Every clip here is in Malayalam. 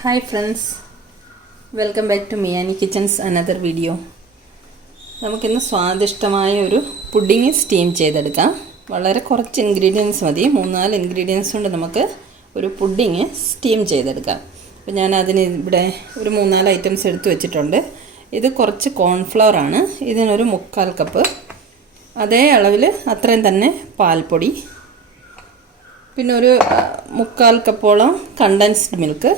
Hi friends, welcome back to Miani kitchens another video. നമുക്കിന്ന് സ്വാദിഷ്ടമായ ഒരു പുഡിങ് സ്റ്റീം ചെയ്തെടുക്കാം. വളരെ കുറച്ച് ഇൻഗ്രീഡിയൻസ് മതി, 3-4 ഇൻഗ്രീഡിയൻസ് കൊണ്ട് നമുക്ക് ഒരു പുഡിങ് സ്റ്റീം ചെയ്തെടുക്കാം. അപ്പോൾ ഞാൻ അതിന് ഇവിടെ ഒരു 3-4 ഐറ്റംസ് എടുത്തു വെച്ചിട്ടുണ്ട്. ഇത് കുറച്ച് കോൺഫ്ലവർ ആണ്, ഇതിനൊരു 3/4 കപ്പ്. അതേ അളവിൽ അത്രയും തന്നെ പാൽപ്പൊടി, പിന്നെ ഒരു 3/4 കപ്പോളം കണ്ടൻസ്ഡ് മിൽക്ക്,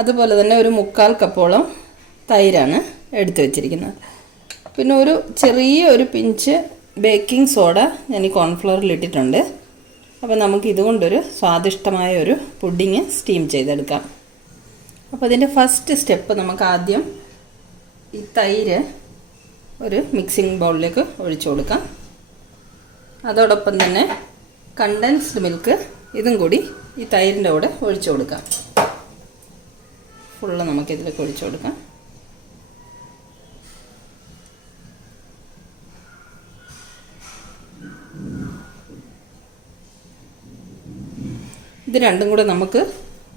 അതുപോലെ തന്നെ ഒരു 3/4 കപ്പോളം തൈരാണ് എടുത്തു വെച്ചിരിക്കുന്നത്. പിന്നെ ഒരു ചെറിയ പിഞ്ച് ബേക്കിംഗ് സോഡ ഞാൻ ഈ കോൺഫ്ലവറിൽ ഇട്ടിട്ടുണ്ട്. അപ്പോൾ നമുക്ക് ഇതുകൊണ്ടൊരു സ്വാദിഷ്ടമായ ഒരു പുഡിങ് സ്റ്റീം ചെയ്തെടുക്കാം. അപ്പോൾ അതിൻ്റെ ഫസ്റ്റ് സ്റ്റെപ്പ്, നമുക്ക് ആദ്യം ഈ തൈര് ഒരു മിക്സിംഗ് ബൗളിലേക്ക് ഒഴിച്ചു കൊടുക്കാം. അതോടൊപ്പം തന്നെ കണ്ടൻസ്ഡ് മിൽക്ക് ഇതും കൂടി ഈ തൈരിൻ്റെ കൂടെ ഒഴിച്ചു കൊടുക്കാം. ഫുള്ള് നമുക്കിതിലേക്ക് ഒഴിച്ചു കൊടുക്കാം. ഇത് രണ്ടും കൂടെ നമുക്ക്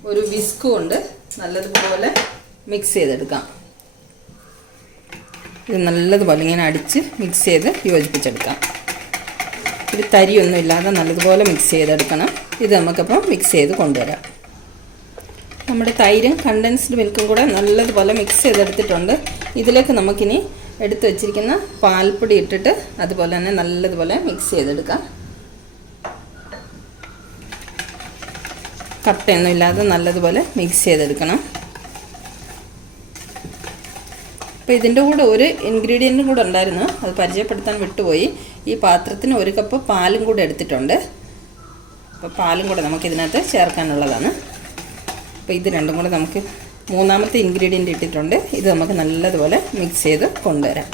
ഒരു വിസ്ക് കൊണ്ട് നല്ലതുപോലെ മിക്സ് ചെയ്തെടുക്കാം. ഇത് നല്ലതുപോലെ ഇങ്ങനെ അടിച്ച് മിക്സ് ചെയ്ത് യോജിപ്പിച്ചെടുക്കാം. ഇത് തരിയൊന്നും ഇല്ലാതെ നല്ലതുപോലെ മിക്സ് ചെയ്തെടുക്കണം. ഇത് നമുക്കപ്പോൾ മിക്സ് ചെയ്ത് കൊണ്ടുവരാം. നമ്മുടെ തൈരും കണ്ടൻസ്ഡ് മിൽക്കും കൂടെ നല്ലതുപോലെ മിക്സ് ചെയ്തെടുത്തിട്ടുണ്ട്. ഇതിലേക്ക് നമുക്കിനി എടുത്തു വച്ചിരിക്കുന്ന പാൽപ്പൊടി ഇട്ടിട്ട് അതുപോലെ തന്നെ നല്ലതുപോലെ മിക്സ് ചെയ്തെടുക്കാം. കട്ടയൊന്നും ഇല്ലാതെ നല്ലതുപോലെ മിക്സ് ചെയ്തെടുക്കണം. അപ്പോൾ ഇതിൻ്റെ കൂടെ ഒരു ഇൻഗ്രീഡിയൻറ്റും കൂടെ ഉണ്ടായിരുന്നു, അത് പരിചയപ്പെടുത്താൻ വിട്ടുപോയി. ഈ പാത്രത്തിന് 1 കപ്പ് പാലും കൂടെ എടുത്തിട്ടുണ്ട്. അപ്പോൾ പാലും കൂടെ നമുക്കിതിനകത്ത് ചേർക്കാനുള്ളതാണ്. അപ്പോൾ ഇത് രണ്ടും കൂടെ നമുക്ക് 3ാമത്തെ ഇൻഗ്രീഡിയൻറ്റ് ഇട്ടിട്ടുണ്ട്. ഇത് നമുക്ക് നല്ലതുപോലെ മിക്സ് ചെയ്ത് കൊണ്ടുവരാം.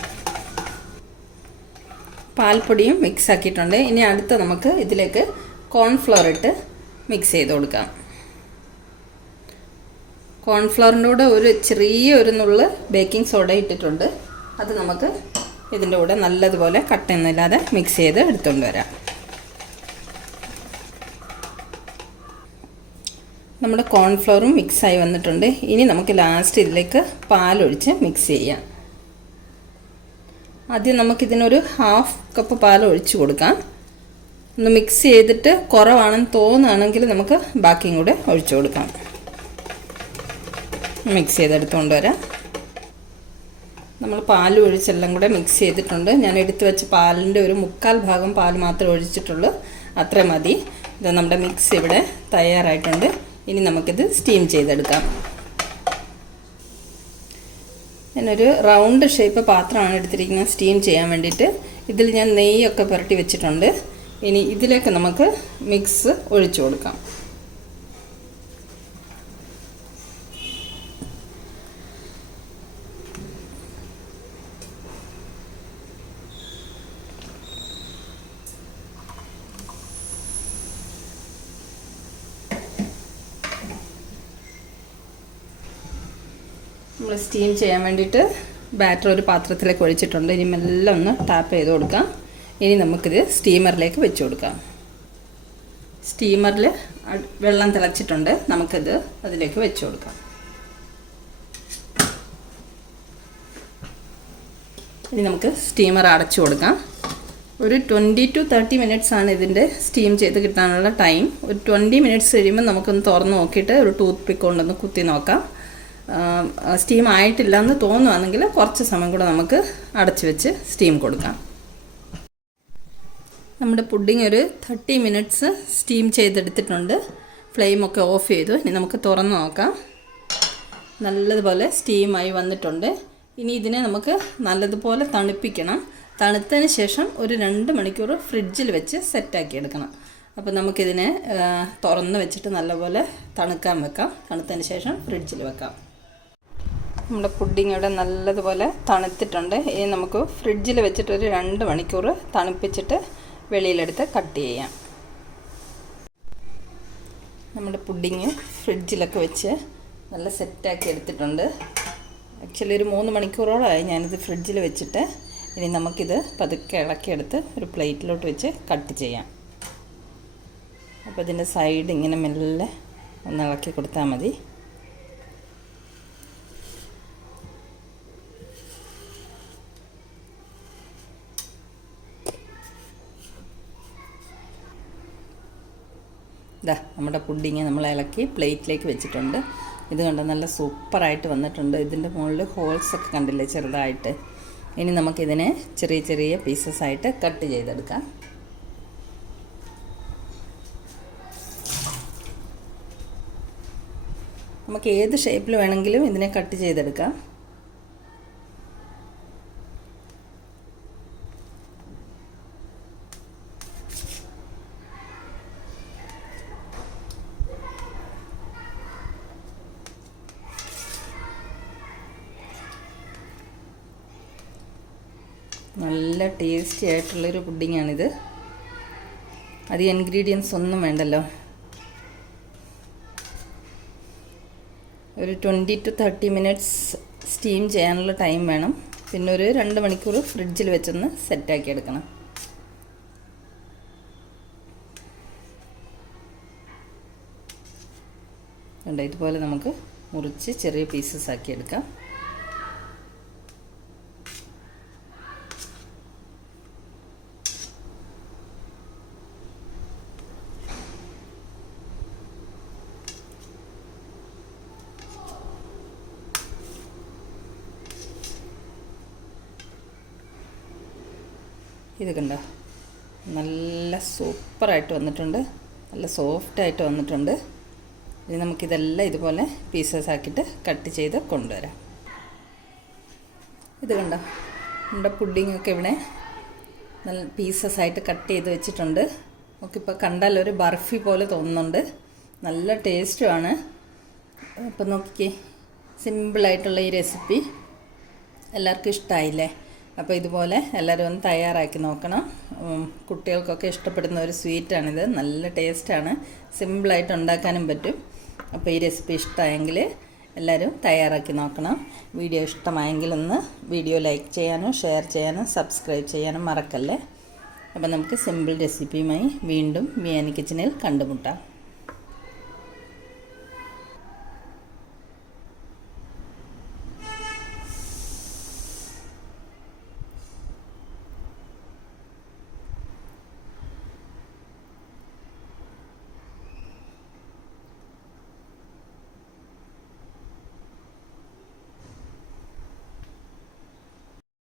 പാൽപ്പൊടിയും മിക്സ് ആക്കിയിട്ടുണ്ട്. ഇനി അടുത്ത നമുക്ക് ഇതിലേക്ക് കോൺഫ്ലവർ ഇട്ട് മിക്സ് ചെയ്ത് കൊടുക്കാം. കോൺഫ്ലവറിൻ്റെ കൂടെ ഒരു ചെറിയ നുള്ള് ബേക്കിംഗ് സോഡ ഇട്ടിട്ടുണ്ട്. അത് നമുക്ക് ഇതിൻ്റെ കൂടെ നല്ലതുപോലെ കട്ടയൊന്നുമില്ലാതെ മിക്സ് ചെയ്ത് എടുത്തുകൊണ്ട് വരാം. നമ്മുടെ കോൺഫ്ലവറും മിക്സായി വന്നിട്ടുണ്ട്. ഇനി നമുക്ക് ലാസ്റ്റ് ഇതിലേക്ക് പാലൊഴിച്ച് മിക്സ് ചെയ്യാം. ആദ്യം നമുക്കിതിനൊരു 1/2 കപ്പ് പാൽ ഒഴിച്ച് കൊടുക്കാം. ഒന്ന് മിക്സ് ചെയ്തിട്ട് കുറവാണെന്ന് തോന്നുകയാണെങ്കിൽ നമുക്ക് ബാക്കിയും കൂടെ ഒഴിച്ചു കൊടുക്കാം. മിക്സ് ചെയ്തെടുത്തുകൊണ്ട് വരാം. നമ്മൾ പാൽ ഒഴിച്ചെല്ലാം കൂടെ മിക്സ് ചെയ്തിട്ടുണ്ട്. ഞാൻ എടുത്തു വെച്ച പാലിൻ്റെ ഒരു 3/4 ഭാഗം പാൽ മാത്രമേ ഒഴിച്ചിട്ടുള്ളൂ, അത്ര മതി. ഇത് നമ്മുടെ മിക്സ് ഇവിടെ തയ്യാറായിട്ടുണ്ട്. ഇനി നമുക്കിത് സ്റ്റീം ചെയ്തെടുക്കാം. ഞാനൊരു റൗണ്ട് ഷേപ്പ് പാത്രമാണ് എടുത്തിരിക്കുന്നത് സ്റ്റീം ചെയ്യാൻ വേണ്ടിയിട്ട്. ഇതിൽ ഞാൻ നെയ്യൊക്കെ പുരട്ടി വെച്ചിട്ടുണ്ട്. ഇനി ഇതിലേക്ക് നമുക്ക് മിക്സ് ഒഴിച്ചു കൊടുക്കാം. നമ്മൾ സ്റ്റീം ചെയ്യാൻ വേണ്ടിയിട്ട് ബാറ്റർ ഒരു പാത്രത്തിലേക്ക് ഒഴിച്ചിട്ടുണ്ട്. ഇനി മെല്ലെ ഒന്ന് ടാപ്പ് ചെയ്ത് കൊടുക്കാം. ഇനി നമുക്കിത് സ്റ്റീമറിലേക്ക് വെച്ച് കൊടുക്കാം. സ്റ്റീമറിൽ വെള്ളം തിളച്ചിട്ടുണ്ട്. നമുക്കിത് അതിലേക്ക് വെച്ച് കൊടുക്കാം. ഇനി നമുക്ക് സ്റ്റീമർ അടച്ചു കൊടുക്കാം. ഒരു 20 to 30 മിനിറ്റ്സ് ആണ് ഇതിൻ്റെ സ്റ്റീം ചെയ്ത് കിട്ടാനുള്ള ടൈം. ഒരു 20 മിനിറ്റ്സ് കഴിയുമ്പോൾ നമുക്കൊന്ന് തുറന്ന് നോക്കിയിട്ട് ഒരു ടൂത്ത് പിക്ക് കൊണ്ടൊന്ന് കുത്തി നോക്കാം. സ്റ്റീം ആയിട്ടില്ല എന്ന് തോന്നുകയാണെങ്കിൽ കുറച്ച് സമയം കൂടെ നമുക്ക് അടച്ചു വെച്ച് സ്റ്റീം കൊടുക്കാം. നമ്മുടെ പുഡിങ് ഒരു 30 മിനിറ്റ്സ് സ്റ്റീം ചെയ്തെടുത്തിട്ടുണ്ട്. ഫ്ലെയിമൊക്കെ ഓഫ് ചെയ്തു. ഇനി നമുക്ക് തുറന്ന് നോക്കാം. നല്ലതുപോലെ സ്റ്റീമായി വന്നിട്ടുണ്ട്. ഇനി ഇതിനെ നമുക്ക് നല്ലതുപോലെ തണുപ്പിക്കണം. തണുത്തതിന് ശേഷം ഒരു 2 മണിക്കൂർ ഫ്രിഡ്ജിൽ വെച്ച് സെറ്റാക്കി എടുക്കണം. അപ്പോൾ നമുക്കിതിനെ തുറന്ന് വെച്ചിട്ട് നല്ലപോലെ തണുക്കാൻ വെക്കാം. തണുത്തതിന് ശേഷം ഫ്രിഡ്ജിൽ വെക്കാം. നമ്മുടെ പുഡിങ് ഇവിടെ നല്ലതുപോലെ തണുത്തിട്ടുണ്ട്. ഇനി നമുക്ക് ഫ്രിഡ്ജിൽ വെച്ചിട്ടൊരു 2 മണിക്കൂർ തണുപ്പിച്ചിട്ട് വെളിയിലെടുത്ത് കട്ട് ചെയ്യാം. നമ്മുടെ പുഡിങ് ഫ്രിഡ്ജിലൊക്കെ വെച്ച് നല്ല സെറ്റാക്കി എടുത്തിട്ടുണ്ട്. ആക്ച്വലി ഒരു 3 മണിക്കൂറോളമായി ഞാനിത് ഫ്രിഡ്ജിൽ വെച്ചിട്ട്. ഇനി നമുക്കിത് പതുക്കെ ഇളക്കിയെടുത്ത് ഒരു പ്ലേറ്റിലോട്ട് വെച്ച് കട്ട് ചെയ്യാം. അപ്പോൾ ഇതിൻ്റെ സൈഡ് ഇങ്ങനെ മെല്ലെ ഒന്ന് ഇളക്കി കൊടുത്താൽ മതി. ഇതാ നമ്മുടെ പുഡിങ് നമ്മൾ ഇളക്കി പ്ലേറ്റിലേക്ക് വെച്ചിട്ടുണ്ട്. ഇത് കണ്ടോ നല്ല സൂപ്പറായിട്ട് വന്നിട്ടുണ്ട്. ഇതിൻ്റെ മുകളിൽ ഹോൾസൊക്കെ കണ്ടില്ലേ ചെറുതായിട്ട്. ഇനി നമുക്കിതിനെ ചെറിയ ചെറിയ പീസസ് ആയിട്ട് കട്ട് ചെയ്തെടുക്കാം. നമുക്ക് ഏത് ഷേപ്പിൽ വേണമെങ്കിലും ഇതിനെ കട്ട് ചെയ്തെടുക്കാം. നല്ല ടേസ്റ്റി ആയിട്ടുള്ളൊരു പുഡിങ്ങാണിത്. അധികം ഇൻഗ്രീഡിയൻസ് ഒന്നും വേണ്ടല്ലോ. ഒരു 20 to 30 മിനിറ്റ്സ് സ്റ്റീം ചെയ്യാനുള്ള ടൈം വേണം. പിന്നെ ഒരു 2 മണിക്കൂർ ഫ്രിഡ്ജിൽ വെച്ചൊന്ന് സെറ്റാക്കി എടുക്കണം. ഇതുപോലെ നമുക്ക് മുറിച്ച് ചെറിയ പീസസ് ആക്കി എടുക്കാം. ഇത് കണ്ടോ നല്ല സൂപ്പറായിട്ട് വന്നിട്ടുണ്ട്. നല്ല സോഫ്റ്റായിട്ട് വന്നിട്ടുണ്ട്. ഇനി നമുക്കിതെല്ലാം ഇതുപോലെ പീസസ് ആക്കിയിട്ട് കട്ട് ചെയ്ത് കൊണ്ടുവരാം. ഇത് കണ്ടോ നമ്മുടെ പുഡിങ്ങൊക്കെ ഇവിടെ നല്ല പീസസ് ആയിട്ട് കട്ട് ചെയ്ത് വെച്ചിട്ടുണ്ട്. നമുക്കിപ്പോൾ കണ്ടാൽ ഒരു ബർഫി പോലെ തോന്നുന്നുണ്ട്. നല്ല ടേസ്റ്റുമാണ്. അപ്പം നോക്കിക്കേ, സിമ്പിളായിട്ടുള്ള ഈ റെസിപ്പി എല്ലാവർക്കും ഇഷ്ടമായില്ലേ? അപ്പോൾ ഇതുപോലെ എല്ലാവരും ഒന്ന് തയ്യാറാക്കി നോക്കണം. കുട്ടികൾക്കൊക്കെ ഇഷ്ടപ്പെടുന്ന ഒരു സ്വീറ്റാണിത്. നല്ല ടേസ്റ്റാണ്. സിമ്പിളായിട്ട് ഉണ്ടാക്കാനും പറ്റും. അപ്പോൾ ഈ റെസിപ്പി ഇഷ്ടമായെങ്കിൽ എല്ലാവരും തയ്യാറാക്കി നോക്കണം. വീഡിയോ ഇഷ്ടമായെങ്കിൽ ഒന്ന് വീഡിയോ ലൈക്ക് ചെയ്യാനും ഷെയർ ചെയ്യാനും സബ്സ്ക്രൈബ് ചെയ്യാനും മറക്കല്ലേ. അപ്പോൾ നമുക്ക് സിമ്പിൾ റെസിപ്പിയുമായി വീണ്ടും മിയാനി കിച്ചണിൽ കണ്ടുമുട്ടാം.